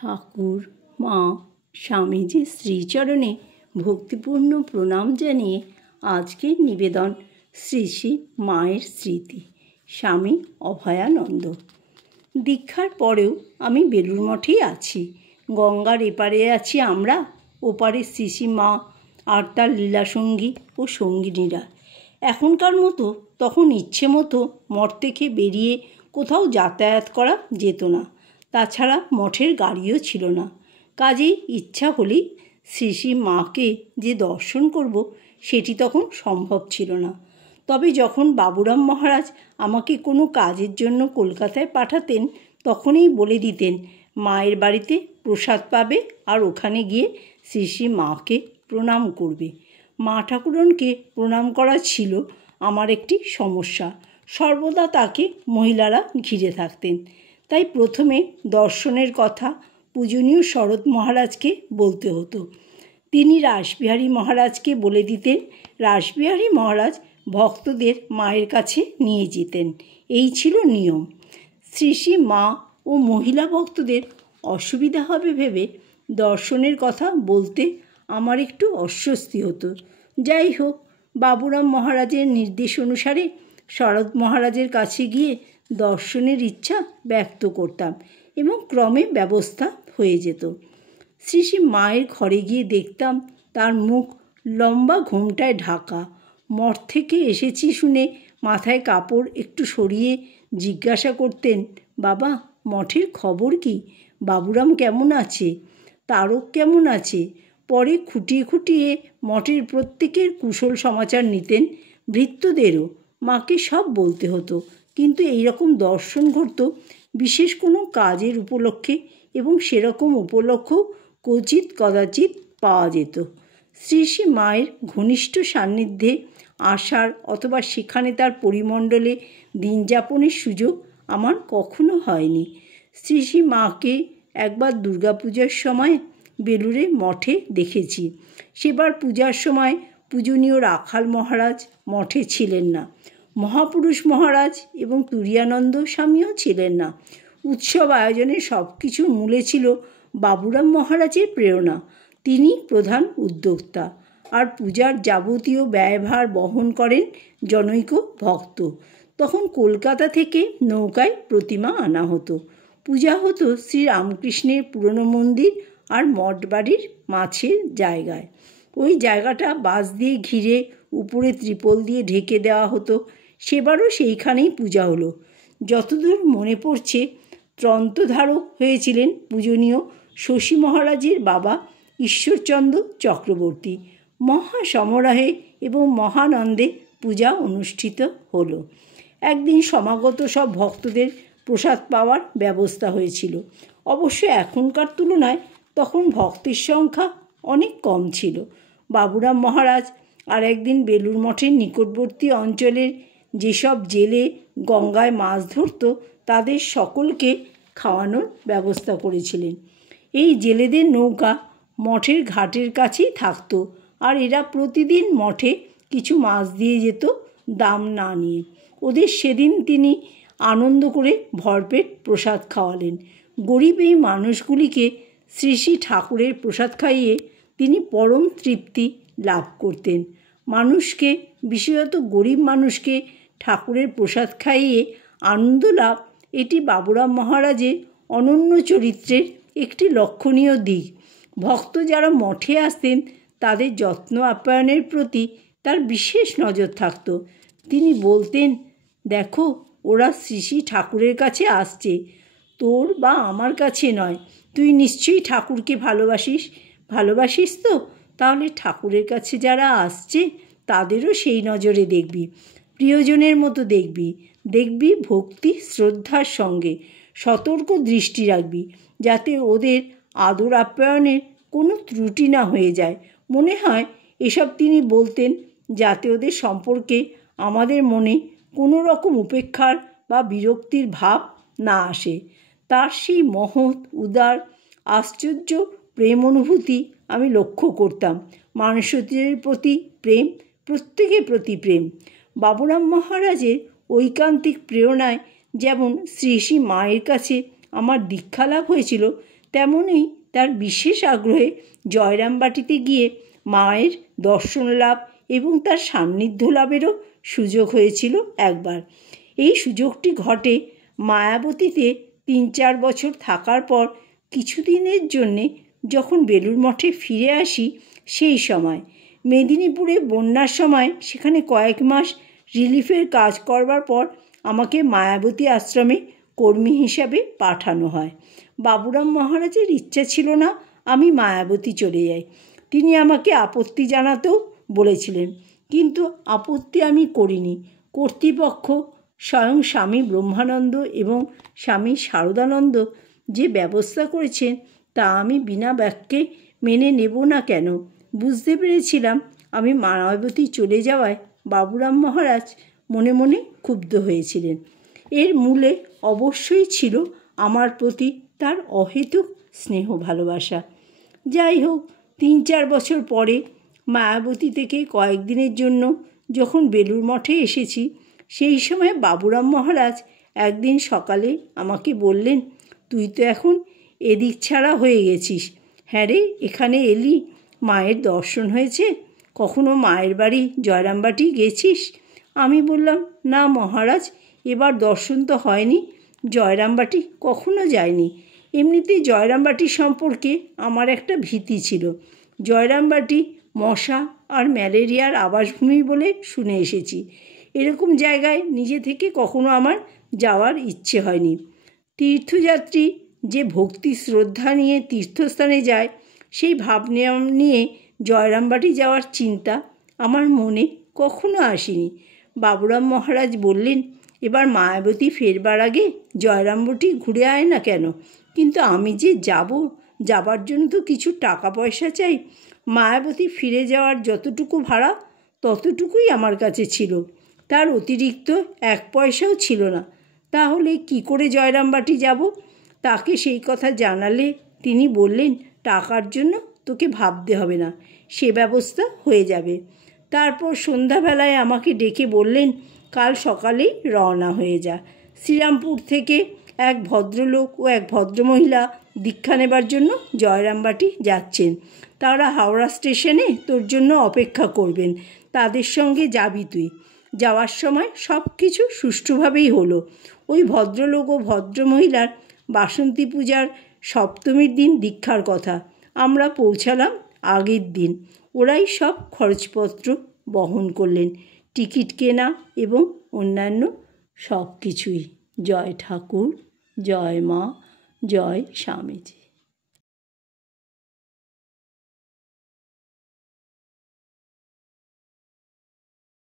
ঠাকুর, মা, স্বামীজির শ্রীচরণে ভক্তিপূর্ণ প্রণাম জানিয়ে আজকের নিবেদন শ্রী শ্রী মায়ের স্মৃতি। স্বামী অভয়ানন্দ। দীক্ষার পরেও আমি বেলুড় মঠেই আছি। গঙ্গার এপারে আছি আমরা, ওপারে শ্রী শ্রী মা আর তার লীলাসঙ্গী ও সঙ্গিনীরা। এখনকার মতো তখন ইচ্ছে মতো মঠ থেকে বেরিয়ে কোথাও যাতায়াত করা যেত না। তাছাড়া মঠের গাড়িও ছিল না। কাজেই ইচ্ছা হলেই শ্রী শ্রী মাকে যে দর্শন করব সেটি তখন সম্ভব ছিল না। তবে যখন বাবুরাম মহারাজ আমাকে কোনো কাজের জন্য কলকাতায় পাঠাতেন, তখনই বলে দিতেন মায়ের বাড়িতে প্রসাদ পাবে আর ওখানে গিয়ে শ্রী শ্রী মাকে প্রণাম করবে। মা ঠাকুরনকে প্রণাম করা ছিল আমার একটি সমস্যা। সর্বদা তাকে মহিলারা ঘিরে থাকতেন। তাই প্রথমে দর্শনের কথা পূজনীয় শরৎ মহারাজকে বলতে হতো। তিনি রাসবিহারী মহারাজকে বলে দিতেন। রাসবিহারী মহারাজ ভক্তদের মায়ের কাছে নিয়ে যেতেন। এই ছিল নিয়ম। শ্রী শ্রী মা ও মহিলা ভক্তদের অসুবিধা হবে ভেবে দর্শনের কথা বলতে আমার একটু অস্বস্তি হতো। যাই হোক, বাবুরাম মহারাজের নির্দেশ অনুসারে শরৎ মহারাজের কাছে গিয়ে দর্শনের ইচ্ছা ব্যক্ত করতাম এবং ক্রমে ব্যবস্থা হয়ে যেত। শ্রী শ্রী মায়ের ঘরে গিয়ে দেখতাম তার মুখ লম্বা ঘোমটায় ঢাকা। মঠ থেকে এসেছি শুনে মাথায় কাপড় একটু সরিয়ে জিজ্ঞাসা করতেন, বাবা, মঠের খবর কি? বাবুরাম কেমন আছে? তারক কেমন আছে? পরে খুঁটিয়ে খুঁটিয়ে মঠের প্রত্যেকের কুশল সমাচার নিতেন। ভৃত্যদেরও মাকে সব বলতে হতো। কিন্তু এইরকম দর্শন ঘটত বিশেষ কোনো কাজের উপলক্ষে, এবং সেরকম উপলক্ষ ক্বচিৎ কদাচিৎ পাওয়া যেত। শ্রী শ্রী মায়ের ঘনিষ্ঠ সান্নিধ্যে আসার অথবা সেখানে তার পরিমণ্ডলে দিন যাপনের সুযোগ আমার কখনো হয়নি। শ্রী শ্রী মাকে একবার দুর্গাপূজার সময় বেলুড়ে মঠে দেখেছি। সেবার পূজার সময় পূজনীয় রাখাল মহারাজ মঠে ছিলেন না। মহাপুরুষ মহারাজ এবং তুরীয়ানন্দ স্বামীও ছিলেন না। উৎসব আয়োজনের সব কিছুর মূলে ছিল বাবুরাম মহারাজের প্রেরণা। তিনি প্রধান উদ্যোক্তা, আর পূজার যাবতীয় ব্যয়ভার বহন করেন জনৈক ভক্ত। তখন কলকাতা থেকে নৌকায় প্রতিমা আনা হতো। পূজা হতো শ্রীরামকৃষ্ণের পুরনো মন্দির আর মঠ বাড়ির মাঝের জায়গায়। ওই জায়গাটা বাঁশ দিয়ে ঘিরে উপরে ত্রিপল দিয়ে ঢেকে দেওয়া হতো। সেবারও সেইখানেই পূজা হলো। যতদূর মনে পড়ছে, ত্রন্তধারক হয়েছিলেন পূজনীয় শশী মহারাজের বাবা ঈশ্বরচন্দ্র চক্রবর্তী। মহা সমারোহে এবং মহানন্দে পূজা অনুষ্ঠিত হলো। একদিন সমাগত সব ভক্তদের প্রসাদ পাওয়ার ব্যবস্থা হয়েছিল। অবশ্য এখনকার তুলনায় তখন ভক্তের সংখ্যা অনেক কম ছিল। বাবুরাম মহারাজ আর একদিন বেলুড় মঠের নিকটবর্তী অঞ্চলের যেসব জেলে গঙ্গায় মাছ ধরত তাদের সকলকে খাওয়ানোর ব্যবস্থা করেছিলেন। এই জেলেদের নৌকা মঠের ঘাটের কাছেই থাকতো, আর এরা প্রতিদিন মঠে কিছু মাছ দিয়ে যেত দাম না নিয়ে। ওদের সেদিন তিনি আনন্দ করে ভরপেট প্রসাদ খাওয়ালেন। গরিব এই মানুষগুলিকে শ্রী শ্রী ঠাকুরের প্রসাদ খাইয়ে তিনি পরম তৃপ্তি লাভ করতেন। মানুষকে, বিশেষত গরিব মানুষকে ঠাকুরের প্রসাদ খাইয়ে আনন্দ লাভ, এটি বাবুরাম মহারাজের অনন্য চরিত্রের একটি লক্ষণীয় দিক। ভক্ত যারা মঠে আসতেন তাদের যত্ন আপ্যায়নের প্রতি তার বিশেষ নজর থাকত। তিনি বলতেন, দেখো, ওরা শ্রী শ্রী ঠাকুরের কাছে আসছে, তোর বা আমার কাছে নয়। তুই নিশ্চয়ই ঠাকুরকে ভালোবাসিস তো? তাহলে ঠাকুরের কাছে যারা আসছে তাদেরও সেই নজরে দেখবি, প্রিয়জনের মতো দেখবি ভক্তি শ্রদ্ধার সঙ্গে সতর্ক দৃষ্টি রাখবি, যাতে ওদের আদর আপ্যায়নের কোনো ত্রুটি না হয়ে যায়। মনে হয় এসব তিনি বলতেন যাতে ওদের সম্পর্কে আমাদের মনে কোনো রকম উপেক্ষার বা বিরক্তির ভাব না আসে। তার সেই মহৎ, উদার, আশ্চর্য প্রেম অনুভূতি আমি লক্ষ্য করতাম। মানুষের প্রতি প্রেম, প্রত্যেকের প্রতি প্রেম। বাবুরাম মহারাজের ঐকান্তিক প্রেরণায় যেমন শ্রী শ্রী মায়ের কাছে আমার দীক্ষা লাভ হয়েছিল, তেমনই তার বিশেষ আগ্রহে জয়রামবাটিতে গিয়ে মায়ের দর্শন লাভ এবং তার সান্নিধ্য লাভেরও সুযোগ হয়েছিল একবার। এই সুযোগটি ঘটে মায়াবতীতে 3-4 বছর থাকার পর কিছুদিনের জন্যে যখন বেলুড় মঠে ফিরে আসি। সেই সময় মেদিনীপুরে বন্যার সময় সেখানে কয়েক মাস রিলিফের কাজ করবার পর আমাকে মায়াবতী আশ্রমে কর্মী হিসাবে পাঠানো হয়। বাবুরাম মহারাজের ইচ্ছা ছিল না আমি মায়াবতী চলে যাই। তিনি আমাকে আপত্তি জানাতেও বলেছিলেন, কিন্তু আপত্তি আমি করিনি। কর্তৃপক্ষ স্বয়ং স্বামী ব্রহ্মানন্দ এবং স্বামী শারদানন্দ যে ব্যবস্থা করেছেন তা আমি বিনা বাক্যে মেনে নেব না কেন? বুঝতে পেরেছিলাম আমি মায়াবতী চলে যাওয়ায় বাবুরাম মহারাজ মনে মনে ক্ষুব্ধ হয়েছিলেন। এর মূলে অবশ্যই ছিল আমার প্রতি তার অহেতুক স্নেহ ভালোবাসা। যাই হোক, 3-4 বছর পরে মায়াবতী থেকে কয়েকদিনের জন্য যখন বেলুড় মঠে এসেছি, সেই সময় বাবুরাম মহারাজ একদিন সকালে আমাকে বললেন, তুই তো এখন এদিক ছাড়া হয়ে গেছিস। হ্যাঁ রে, এখানে এলি, মায়ের দর্শন হয়েছে? কখনো মায়ের বাড়ি জয়রামবাটি গেছিস? আমি বললাম, না মহারাজ, এবার দর্শন তো হয়নি। জয়রামবাটি কখনো যায়নি। এমনিতেই জয়রামবাটি সম্পর্কে আমার একটা ভীতি ছিল। জয়রামবাটি মশা আর ম্যালেরিয়ার আবাসভূমি বলে শুনে এসেছি। এরকম জায়গায় নিজে থেকে কখনো আমার যাওয়ার ইচ্ছে হয়নি। তীর্থযাত্রী যে ভক্তি শ্রদ্ধা নিয়ে তীর্থস্থানে যায়, সেই ভাবনা নিয়ে জয়রামবাটি যাওয়ার চিন্তা আমার মনে কখনো আসেনি। বাবুরাম মহারাজ বললেন, এবার মায়াবতী ফেরবার আগে জয়রামবাটি ঘুরে আয় না কেন? কিন্তু আমি যে যাবার জন্য তো কিছু টাকা পয়সা চাই। মায়াবতী ফিরে যাওয়ার যতটুকু ভাড়া ততটুকুই আমার কাছে ছিল, তার অতিরিক্ত 1 পয়সাও ছিল না। তাহলে কি করে জয়রামবাটি যাব? তাকে সেই কথা জানালে তিনি বললেন, টাকার জন্য তোকে ভাবতে হবে না, সে ব্যবস্থা হয়ে যাবে। তারপর সন্ধ্যাবেলায় আমাকে ডেকে বললেন, কাল সকালেই রওনা হয়ে যা। শ্রীরামপুর থেকে এক ভদ্রলোক ও এক ভদ্রমহিলা দীক্ষা নেবার জন্য জয়রামবাটি যাচ্ছেন। তারা হাওড়া স্টেশনে তোর জন্য অপেক্ষা করবেন। তাদের সঙ্গে যাবি তুই। যাওয়ার সময় সব কিছু সুষ্ঠুভাবেই হলো। ওই ভদ্রলোক ও ভদ্রমহিলার বাসন্তী পূজার সপ্তমীর দিন দীক্ষার কথা। আমরা পৌঁছালাম আগের দিন। ওরাই সব খরচপত্র বহন করলেন, টিকিট কেনা এবং অন্যান্য সব কিছুই। জয় ঠাকুর, জয় মা, জয় স্বামীজি।